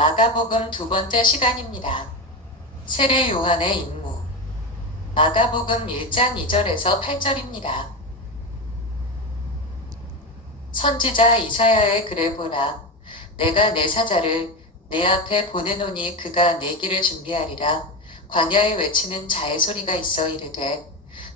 마가복음 두 번째 시간입니다. 세례 요한의 임무. 마가복음 1장 2절에서 8절입니다. 선지자 이사야의 글을 보라. 내가 내 사자를 내 앞에 보내노니 그가 내 길을 준비하리라. 광야에 외치는 자의 소리가 있어 이르되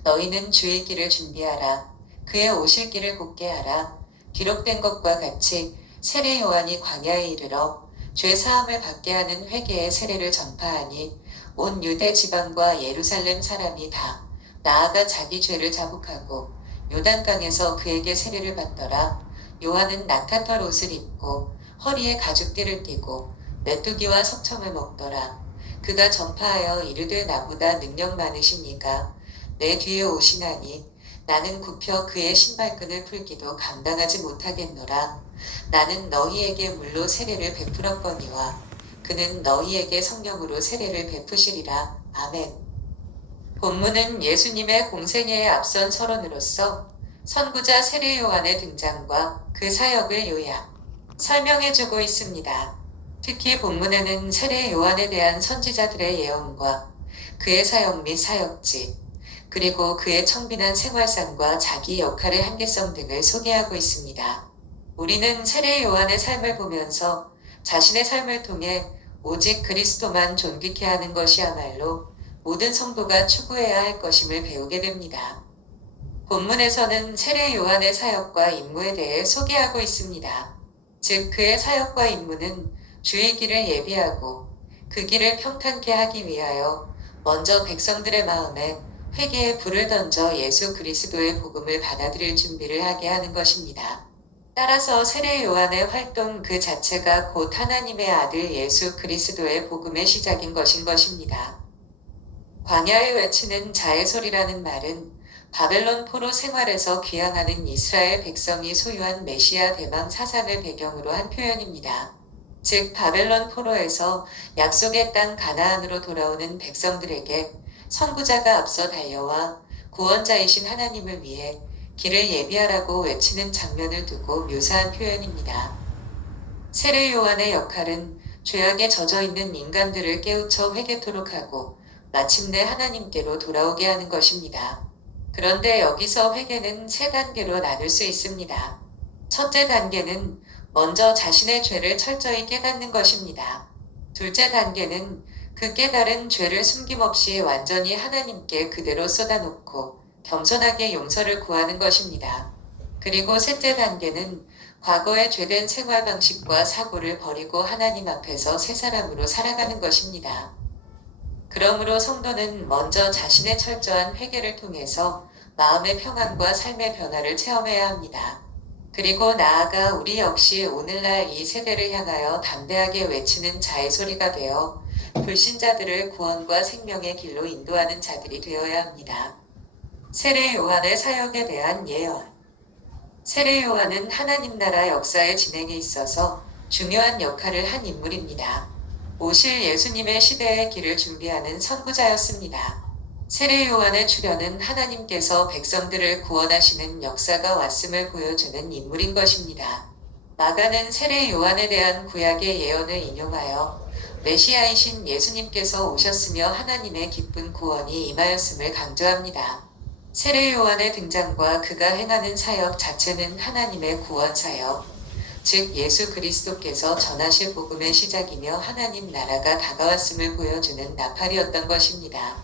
너희는 주의 길을 준비하라. 그의 오실 길을 곧게 하라. 기록된 것과 같이 세례 요한이 광야에 이르러 죄 사함을 받게 하는 회개의 세례를 전파하니 온 유대 지방과 예루살렘 사람이 다 나아가 자기 죄를 자복하고 요단강에서 그에게 세례를 받더라. 요한은 낙타털 옷을 입고 허리에 가죽띠를 띠고 메뚜기와 석청을 먹더라. 그가 전파하여 이르되 나보다 능력 많으신 이가 내 뒤에 오시나니 나는 굽혀 그의 신발끈을 풀기도 감당하지 못하겠노라. 나는 너희에게 물로 세례를 베풀었거니와 그는 너희에게 성령으로 세례를 베푸시리라. 아멘. 본문은 예수님의 공생애에 앞선 서론으로서 선구자 세례 요한의 등장과 그 사역을 요약, 설명해주고 있습니다. 특히 본문에는 세례 요한에 대한 선지자들의 예언과 그의 사역 및 사역지, 그리고 그의 청빈한 생활상과 자기 역할의 한계성 등을 소개하고 있습니다. 우리는 세례 요한의 삶을 보면서 자신의 삶을 통해 오직 그리스도만 존귀케 하는 것이야말로 모든 성도가 추구해야 할 것임을 배우게 됩니다. 본문에서는 세례 요한의 사역과 임무에 대해 소개하고 있습니다. 즉 그의 사역과 임무는 주의 길을 예비하고 그 길을 평탄케 하기 위하여 먼저 백성들의 마음에 회개의 불을 던져 예수 그리스도의 복음을 받아들일 준비를 하게 하는 것입니다. 따라서 세례 요한의 활동 그 자체가 곧 하나님의 아들 예수 그리스도의 복음의 시작인 것입니다. 광야에 외치는 자의 소리라는 말은 바벨론 포로 생활에서 귀향하는 이스라엘 백성이 소유한 메시아 대망 사상을 배경으로 한 표현입니다. 즉 바벨론 포로에서 약속의 땅 가나안으로 돌아오는 백성들에게 선구자가 앞서 달려와 구원자이신 하나님을 위해 길을 예비하라고 외치는 장면을 두고 묘사한 표현입니다. 세례 요한의 역할은 죄악에 젖어있는 인간들을 깨우쳐 회개토록 하고 마침내 하나님께로 돌아오게 하는 것입니다. 그런데 여기서 회개는 세 단계로 나눌 수 있습니다. 첫째 단계는 먼저 자신의 죄를 철저히 깨닫는 것입니다. 둘째 단계는 그 깨달은 죄를 숨김없이 완전히 하나님께 그대로 쏟아놓고 겸손하게 용서를 구하는 것입니다. 그리고 셋째 단계는 과거의 죄된 생활 방식과 사고를 버리고 하나님 앞에서 새 사람으로 살아가는 것입니다. 그러므로 성도는 먼저 자신의 철저한 회개를 통해서 마음의 평안과 삶의 변화를 체험해야 합니다. 그리고 나아가 우리 역시 오늘날 이 세대를 향하여 담대하게 외치는 자의 소리가 되어 불신자들을 구원과 생명의 길로 인도하는 자들이 되어야 합니다. 세례 요한의 사역에 대한 예언. 세례 요한은 하나님 나라 역사의 진행에 있어서 중요한 역할을 한 인물입니다. 오실 예수님의 시대의 길을 준비하는 선구자였습니다. 세례 요한의 출현은 하나님께서 백성들을 구원하시는 역사가 왔음을 보여주는 인물인 것입니다. 마가는 세례 요한에 대한 구약의 예언을 인용하여 메시아이신 예수님께서 오셨으며 하나님의 기쁜 구원이 임하였음을 강조합니다. 세례 요한의 등장과 그가 행하는 사역 자체는 하나님의 구원 사역, 즉 예수 그리스도께서 전하실 복음의 시작이며 하나님 나라가 다가왔음을 보여주는 나팔이었던 것입니다.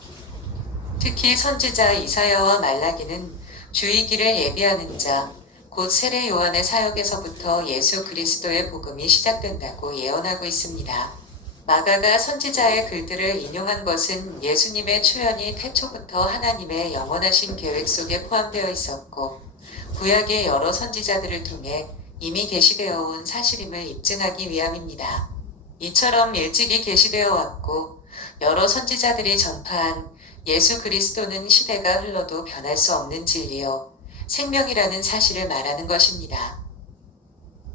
특히 선지자 이사야와 말라기는 주의 길을 예비하는 자, 곧 세례 요한의 사역에서부터 예수 그리스도의 복음이 시작된다고 예언하고 있습니다. 마가가 선지자의 글들을 인용한 것은 예수님의 출현이 태초부터 하나님의 영원하신 계획 속에 포함되어 있었고 구약의 여러 선지자들을 통해 이미 계시되어 온 사실임을 입증하기 위함입니다. 이처럼 일찍이 계시되어 왔고 여러 선지자들이 전파한 예수 그리스도는 시대가 흘러도 변할 수 없는 진리요 생명이라는 사실을 말하는 것입니다.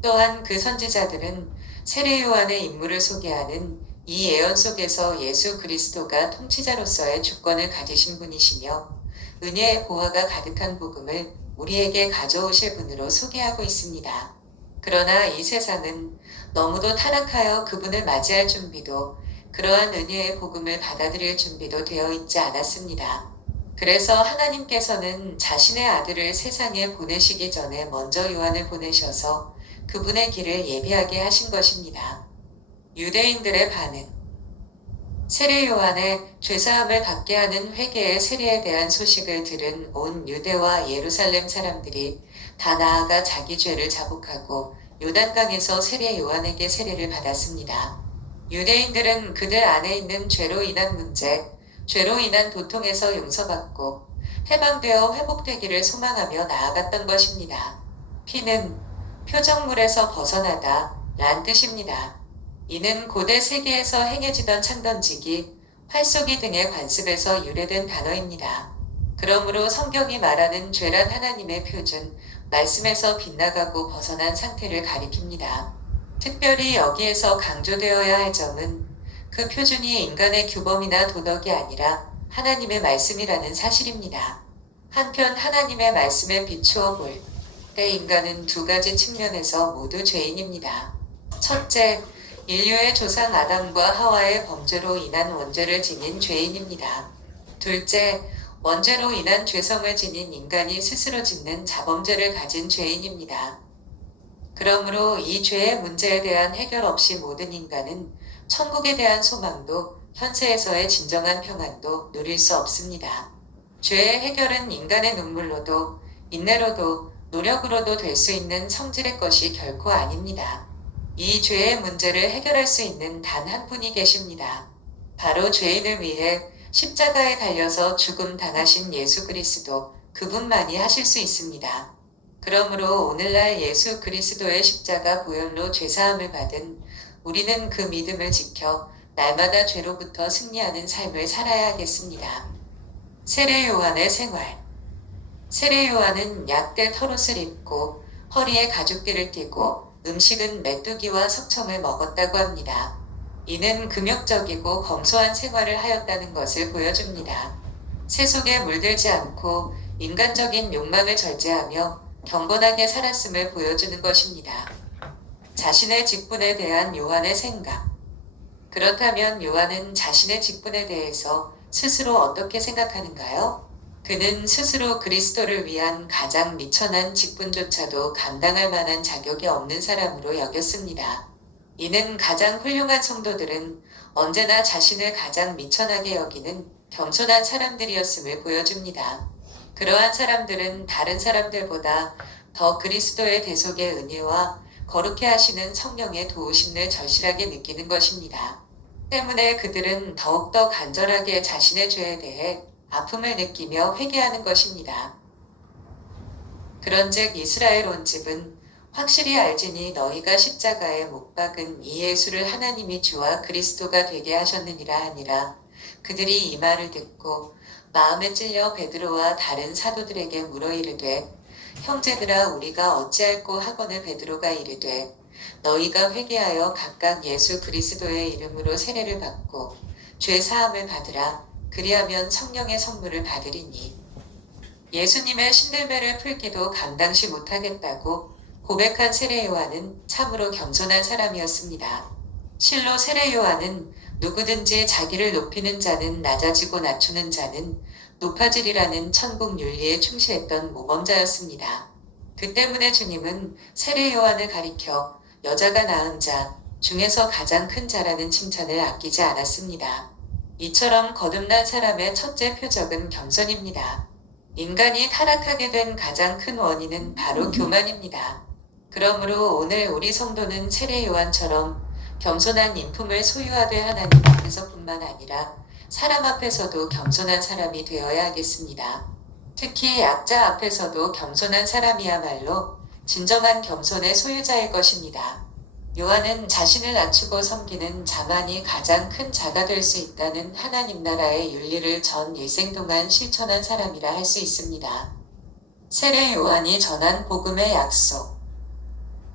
또한 그 선지자들은 세례 요한의 인물을 소개하는 이 예언 속에서 예수 그리스도가 통치자로서의 주권을 가지신 분이시며 은혜의 보화가 가득한 복음을 우리에게 가져오실 분으로 소개하고 있습니다. 그러나 이 세상은 너무도 타락하여 그분을 맞이할 준비도 그러한 은혜의 복음을 받아들일 준비도 되어 있지 않았습니다. 그래서 하나님께서는 자신의 아들을 세상에 보내시기 전에 먼저 요한을 보내셔서 그분의 길을 예비하게 하신 것입니다. 유대인들의 반응. 세례 요한의 죄사함을 받게 하는 회개의 세례에 대한 소식을 들은 온 유대와 예루살렘 사람들이 다 나아가 자기 죄를 자복하고 요단강에서 세례 요한에게 세례를 받았습니다. 유대인들은 그들 안에 있는 죄로 인한 문제, 죄로 인한 고통에서 용서받고 해방되어 회복되기를 소망하며 나아갔던 것입니다. 피는 표적물에서 벗어나다 란 뜻입니다. 이는 고대 세계에서 행해지던 창던지기, 활쏘기 등의 관습에서 유래된 단어입니다. 그러므로 성경이 말하는 죄란 하나님의 표준, 말씀에서 빗나가고 벗어난 상태를 가리킵니다. 특별히 여기에서 강조되어야 할 점은 그 표준이 인간의 규범이나 도덕이 아니라 하나님의 말씀이라는 사실입니다. 한편 하나님의 말씀에 비추어 볼 때 인간은 두 가지 측면에서 모두 죄인입니다. 첫째, 인류의 조상 아담과 하와의 범죄로 인한 원죄를 지닌 죄인입니다. 둘째, 원죄로 인한 죄성을 지닌 인간이 스스로 짓는 자범죄를 가진 죄인입니다. 그러므로 이 죄의 문제에 대한 해결 없이 모든 인간은 천국에 대한 소망도 현세에서의 진정한 평안도 누릴 수 없습니다. 죄의 해결은 인간의 눈물로도 인내로도 노력으로도 될 수 있는 성질의 것이 결코 아닙니다. 이 죄의 문제를 해결할 수 있는 단 한 분이 계십니다. 바로 죄인을 위해 십자가에 달려서 죽음 당하신 예수 그리스도, 그분만이 하실 수 있습니다. 그러므로 오늘날 예수 그리스도의 십자가 보혈로 죄사함을 받은 우리는 그 믿음을 지켜 날마다 죄로부터 승리하는 삶을 살아야 하겠습니다. 세례 요한의 생활. 세례 요한은 약대 털옷을 입고 허리에 가죽띠를 띠고 음식은 메뚜기와 석청을 먹었다고 합니다. 이는 금욕적이고 검소한 생활을 하였다는 것을 보여줍니다. 세속에 물들지 않고 인간적인 욕망을 절제하며 경건하게 살았음을 보여주는 것입니다. 자신의 직분에 대한 요한의 생각. 그렇다면 요한은 자신의 직분에 대해서 스스로 어떻게 생각하는가요? 그는 스스로 그리스도를 위한 가장 미천한 직분조차도 감당할 만한 자격이 없는 사람으로 여겼습니다. 이는 가장 훌륭한 성도들은 언제나 자신을 가장 미천하게 여기는 겸손한 사람들이었음을 보여줍니다. 그러한 사람들은 다른 사람들보다 더 그리스도의 대속의 은혜와 거룩해 하시는 성령의 도우심을 절실하게 느끼는 것입니다. 때문에 그들은 더욱더 간절하게 자신의 죄에 대해 아픔을 느끼며 회개하는 것입니다. 그런즉 이스라엘 온 집은 확실히 알지니 너희가 십자가에 못 박은 이 예수를 하나님이 주와 그리스도가 되게 하셨느니라 하니라. 그들이 이 말을 듣고 마음에 찔려 베드로와 다른 사도들에게 물어 이르되 형제들아 우리가 어찌할꼬 하거늘 베드로가 이르되 너희가 회개하여 각각 예수 그리스도의 이름으로 세례를 받고 죄 사함을 받으라. 그리하면 성령의 선물을 받으리니 예수님의 신들매를 풀기도 감당시 못하겠다고 고백한 세례 요한은 참으로 겸손한 사람이었습니다. 실로 세례 요한은 누구든지 자기를 높이는 자는 낮아지고 낮추는 자는 높아지리라는 천국 윤리에 충실했던 모범자였습니다. 그 때문에 주님은 세례 요한을 가리켜 여자가 낳은 자 중에서 가장 큰 자라는 칭찬을 아끼지 않았습니다. 이처럼 거듭난 사람의 첫째 표적은 겸손입니다. 인간이 타락하게 된 가장 큰 원인은 바로 교만입니다. 그러므로 오늘 우리 성도는 세례 요한처럼 겸손한 인품을 소유하되 하나님 앞에서뿐만 아니라 사람 앞에서도 겸손한 사람이 되어야 하겠습니다. 특히 약자 앞에서도 겸손한 사람이야말로 진정한 겸손의 소유자일 것입니다. 요한은 자신을 낮추고 섬기는 자만이 가장 큰 자가 될 수 있다는 하나님 나라의 윤리를 전 일생 동안 실천한 사람이라 할 수 있습니다. 세례 요한이 전한 복음의 약속.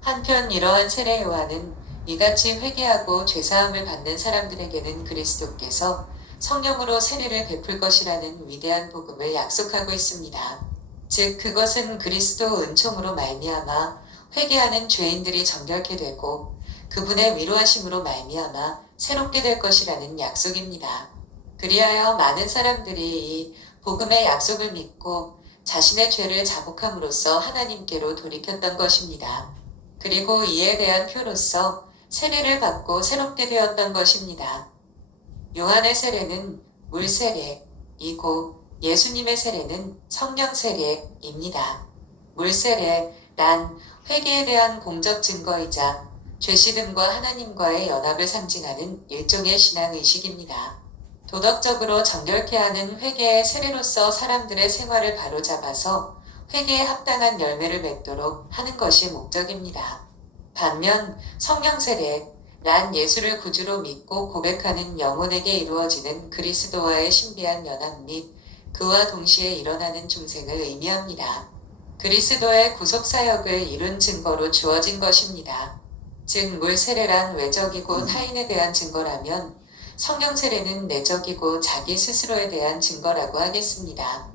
한편 이러한 세례 요한은 이같이 회개하고 죄사함을 받는 사람들에게는 그리스도께서 성령으로 세례를 베풀 것이라는 위대한 복음을 약속하고 있습니다. 즉 그것은 그리스도 은총으로 말미암아 회개하는 죄인들이 정결케 되고 그분의 위로하심으로 말미암아 새롭게 될 것이라는 약속입니다. 그리하여 많은 사람들이 이 복음의 약속을 믿고 자신의 죄를 자복함으로써 하나님께로 돌이켰던 것입니다. 그리고 이에 대한 표로서 세례를 받고 새롭게 되었던 것입니다. 요한의 세례는 물 세례이고 예수님의 세례는 성령 세례입니다. 물 세례란 회개에 대한 공적 증거이자 죄씻음과 하나님과의 연합을 상징하는 일종의 신앙의식입니다. 도덕적으로 정결케 하는 회개의 세례로서 사람들의 생활을 바로잡아서 회개에 합당한 열매를 맺도록 하는 것이 목적입니다. 반면 성령 세례란 예수를 구주로 믿고 고백하는 영혼에게 이루어지는 그리스도와의 신비한 연합 및 그와 동시에 일어나는 중생을 의미합니다. 그리스도의 구속사역을 이룬 증거로 주어진 것입니다. 즉 물 세례란 외적이고 타인에 대한 증거라면 성령 세례는 내적이고 자기 스스로에 대한 증거라고 하겠습니다.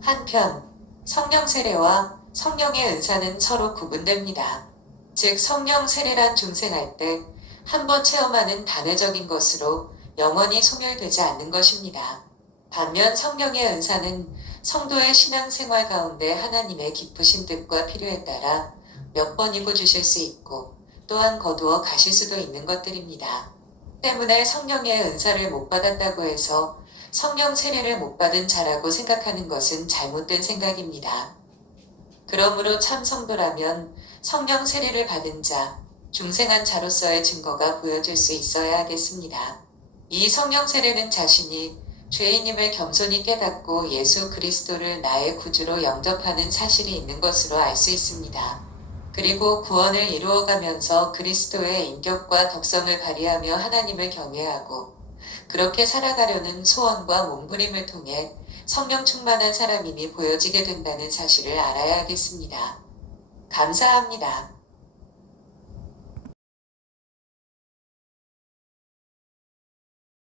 한편 성령 세례와 성령의 은사는 서로 구분됩니다. 즉 성령 세례란 중생할 때 한 번 체험하는 단회적인 것으로 영원히 소멸되지 않는 것입니다. 반면 성령의 은사는 성도의 신앙생활 가운데 하나님의 깊으신 뜻과 필요에 따라 몇 번이고 주실 수 있고 또한 거두어 가실 수도 있는 것들입니다. 때문에 성령의 은사를 못 받았다고 해서 성령 세례를 못 받은 자라고 생각하는 것은 잘못된 생각입니다. 그러므로 참 성도라면 성령 세례를 받은 자, 중생한 자로서의 증거가 보여질 수 있어야 하겠습니다. 이 성령 세례는 자신이 죄인임을 겸손히 깨닫고 예수 그리스도를 나의 구주로 영접하는 사실이 있는 것으로 알 수 있습니다. 그리고 구원을 이루어가면서 그리스도의 인격과 덕성을 발휘하며 하나님을 경외하고 그렇게 살아가려는 소원과 몸부림을 통해 성령 충만한 사람임이 보여지게 된다는 사실을 알아야 하겠습니다. 감사합니다.